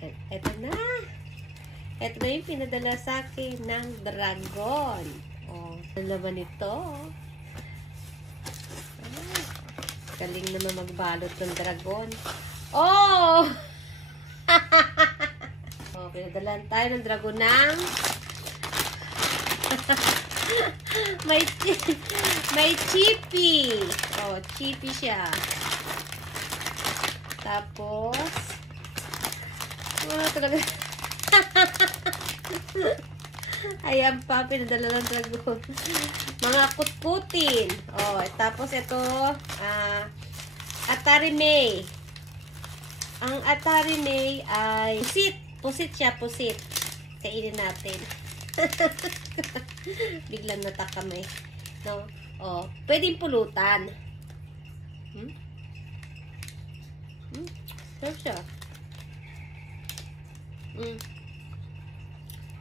Ito na. Ito na yung pinadala sa akin ng dragon. Oh, ano naman ito? Ah, galing naman magbalot ng dragon. Oh! Oh, pinadalan tayo ng dragon ng may chippy. Oh, chippy siya. Tapos talaga. Ayan pa, pinadala ng dragon. Mga kutkutin. Oh, tapos ito, Atari May. Ang Atari May ay pusit. Pusit siya, pusit. Kainin natin. Biglang natakam eh. No? Oh, pwedeng pulutan. Sarap siya.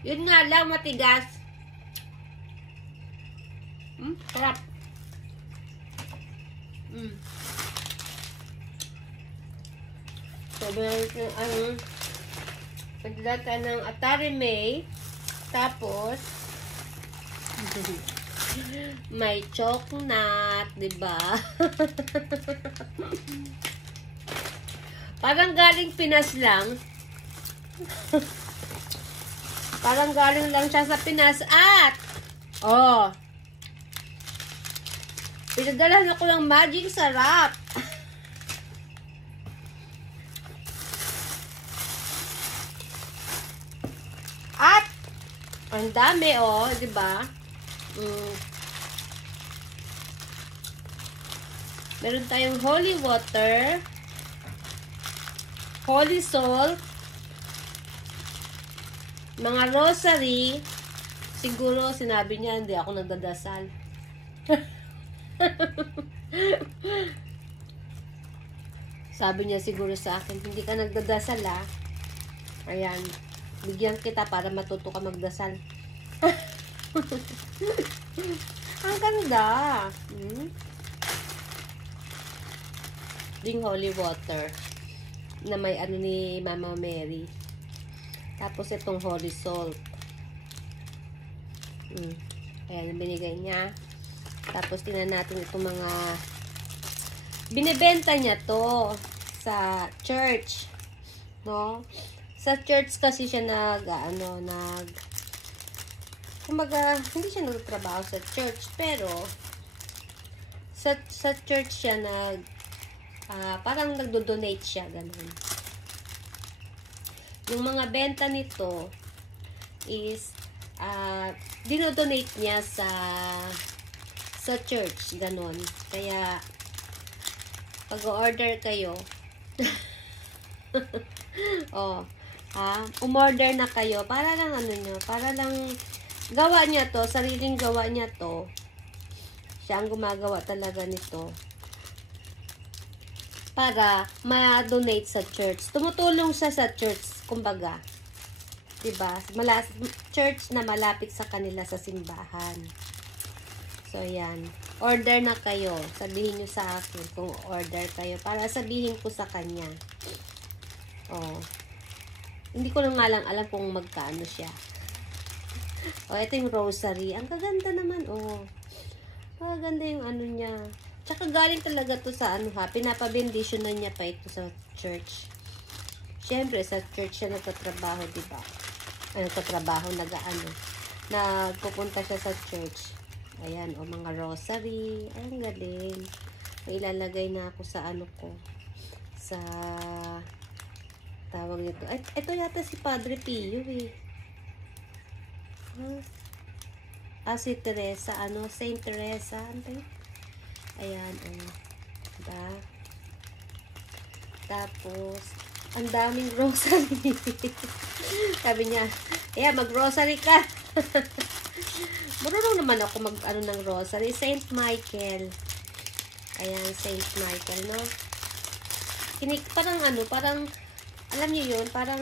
Yun nga lang, matigas. Sarap. So, pagdata ng Atari May. Tapos, may chocolate, diba? Parang galing Pinas lang. Parang galing lang siya sa Pinas. At, oh, pinadala ko ng magic sarap. At, ang dami, oh, diba? Meron tayong holy water, holy salt, mga rosary. Siguro sinabi niya hindi ako nagdadasal. Sabi niya siguro sa akin, hindi ka nagdadasal ah. Ayan, bigyan kita para matuto ka magdasal. Ang ganda. Ding holy water na may ano ni Mama Mary. Tapos itong holy salt. Ayan, binigay niya. Tapos tingnan natin itong mga binebenta niya to sa church. No? Sa church kasi siya kumbaga, hindi siya nagtatrabaho sa church, pero sa church siya parang nagdo-donate siya, ganun. Yung mga benta nito is dinodonate niya sa church, ganun. Kaya pag-order kayo umorder na kayo para lang para lang gawa niya to, sariling gawa niya to. Siya ang gumagawa talaga nito para ma-donate sa church. Tumutulong siya sa church, kumbaga. Diba? Church na malapit sa kanila sa simbahan. So, yan. Order na kayo. Sabihin nyo sa akin kung order kayo para sabihin ko sa kanya. Oh. Hindi ko nga lang alam kung magkano siya. Oh, ito yung rosary. Ang kaganda naman, oh. Maganda yung ano niya. Tsaka galing talaga to sa pinapabendisyon na niya pa ito sa church. Siyempre, sa church siya nagtatrabaho, diba? Nagtatrabaho, nagpupunta siya sa church. Ayan, o mga rosary. Ay, ang galing. May ilalagay na ako sa ko. Sa tawag nito. Ay, ito yata si Padre Pio, eh. Si Teresa, Saint Teresa. Ayan, diba? Tapos, ang daming rosary. Sabi niya, mag-rosary ka. Marunong naman ako ng rosary. Saint Michael. Ayan, Saint Michael, no? Parang, alam niyo yun, parang,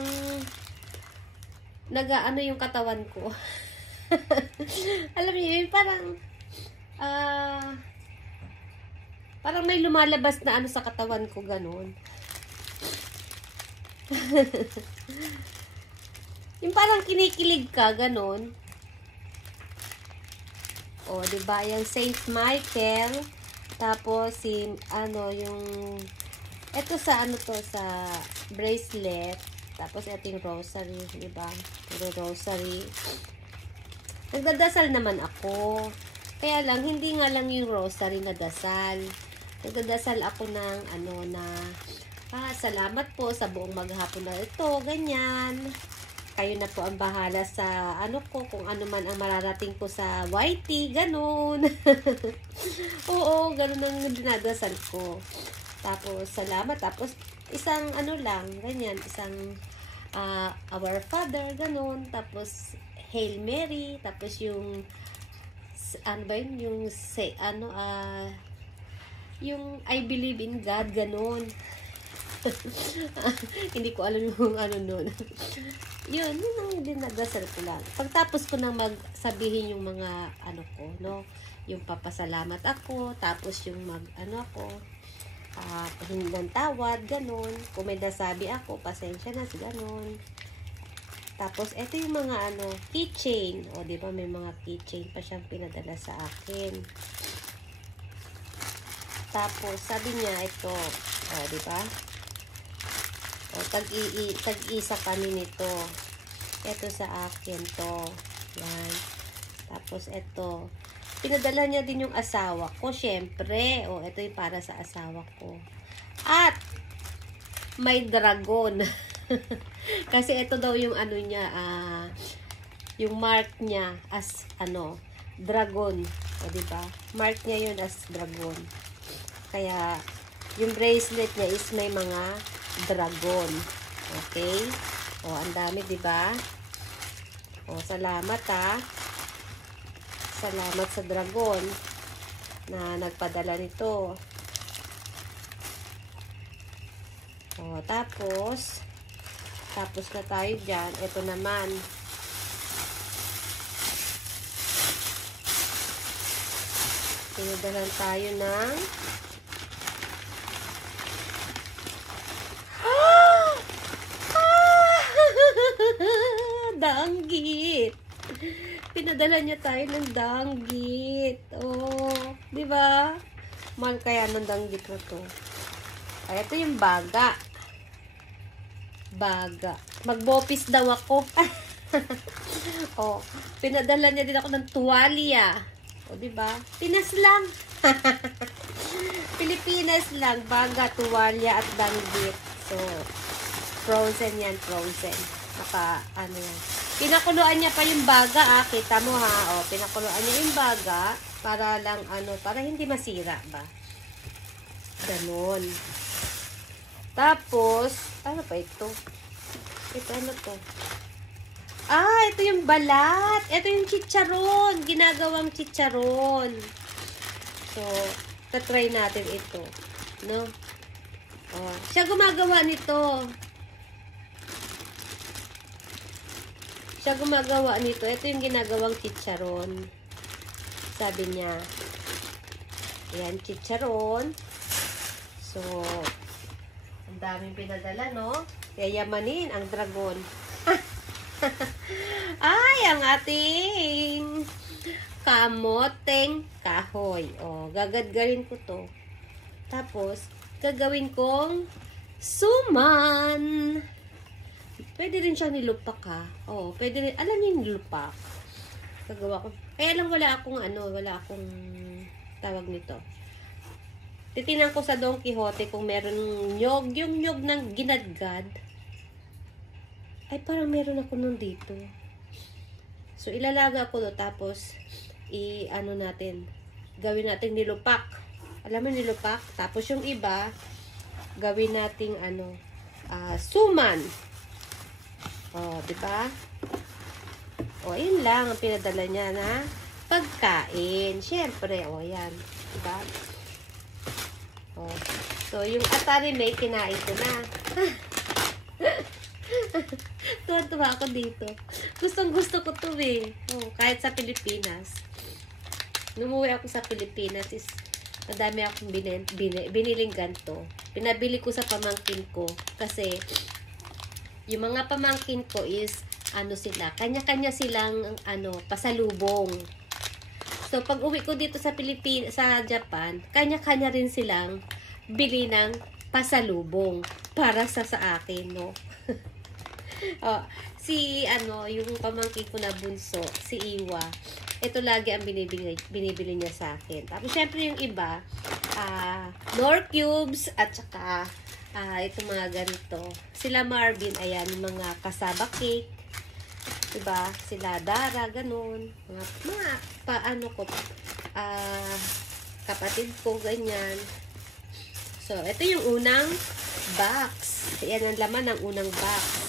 yung katawan ko. Alam niyo yun, parang may lumalabas na sa katawan ko, ganun. Yung parang kinikilig ka, ganon. O, diba? Yung Saint Michael. Tapos, yung, ito sa, sa bracelet. Tapos, ito yung rosary, diba? Puro rosary. Nagdadasal naman ako. Kaya lang, hindi nga lang yung rosary na dasal. Nagdadasal ako ng, salamat po sa buong maghapon na ito, ganyan. Kayo na po ang bahala sa kung ano man ang mararating ko sa YT, ganun. Oo, ganun ang dinadasal ko. Tapos, salamat. Tapos, isang ganyan, isang Our Father, ganun. Tapos, Hail Mary. Tapos, yung, yung I believe in God, ganun. Hindi ko alam yung nun. Yun ang dinadasal ko lang. Pagtapos ko nang magsabihin yung mga yung papasalamat ako, tapos yung pahingi ng tawad, ganun. Kung may nasabi ako, pasensya na, ganun. Tapos, eto yung mga keychain. O, di ba may mga keychain pa siyang pinadala sa akin. Tapos, sabi niya, ito, o, di ba? O, tag-isa kami nito. Ito sa akin to. Yan. Tapos, ito. Pinadala niya din yung asawa ko, syempre. O, ito yung para sa asawa ko. At, may dragon. Kasi ito daw yung niya, yung mark niya as, dragon. O, diba? Mark niya yun as dragon. Kaya, yung bracelet niya is may mga dragon. Okay? O, ang dami, diba? O, salamat, Salamat sa dragon na nagpadala nito. O, tapos na tayo dyan. Ito naman. Pinadalan tayo ng danggit. Pinadala niya tayo ng danggit. Oh, di ba? Mahal kaya ng danggit na to. Ay, ito yung baga. Baga. Magbopis daw ako. Oh, pinadala niya din ako ng tuwalya. O, di ba? Pinas lang. Pilipinas lang. Baga, tuwalya at danggit. So, frozen yan, frozen. Yan. Pinakuluan niya pa yung baga, kita mo ha. O, pinakuluan niya yung baga para lang, para hindi masira ba? Ganon. Tapos, ano pa ito? Ito, ano to? Ito yung balat. Ito yung chicharon. Ginagawang chicharon. So, tatry natin ito. No? Oh, siya gumagawa nito. Ito yung ginagawang chicharon. Sabi niya. Ayan, chicharon. So, ang daming pinadala, no? Yayamanin ang dragon. Ay, ang ating kamoteng kahoy. O, gagadgarin ko to. Tapos, gagawin kong suman. Pwede rin siyang nilupak, ha? Oo, pwede rin. Alam niyo yung nilupak. Gagawa ko. Kaya lang wala akong tawag nito. Titinan ko sa Don Quixote kung meron yung nyog ng ginadgad. Ay, parang meron ako nun dito. So, ilalaga ko to. Tapos, gawin natin nilupak. Alam mo nilupak? Tapos, yung iba, gawin nating, suman. O, diba? O, yun lang ang pinadala niya na pagkain. Siyempre, o, yan. Diba? O, so, yung atari may kinain ko na. Tuwa-tuwa ako dito. Gustong-gusto ko to eh. O, kahit sa Pilipinas. Numuwi ako sa Pilipinas is madami akong biniling ganto. Pinabili ko sa pamangkin ko kasi Yung mga pamangkin ko is, sila, kanya-kanya silang, pasalubong. So, pag uwi ko dito sa sa Japan, kanya-kanya rin silang bili ng pasalubong para sa akin, no? Yung pamangkin ko na bunso, si Iwa, ito lagi ang binibili niya sa akin. Tapos, syempre yung iba, Nor Cubes, at saka, ito mga ganito. Sila Marvin, ayan, mga kasaba cake. Diba? Sila Dara, ganun. Kapatid ko, ganyan. So, ito yung unang box. Ayan ang laman ng unang box.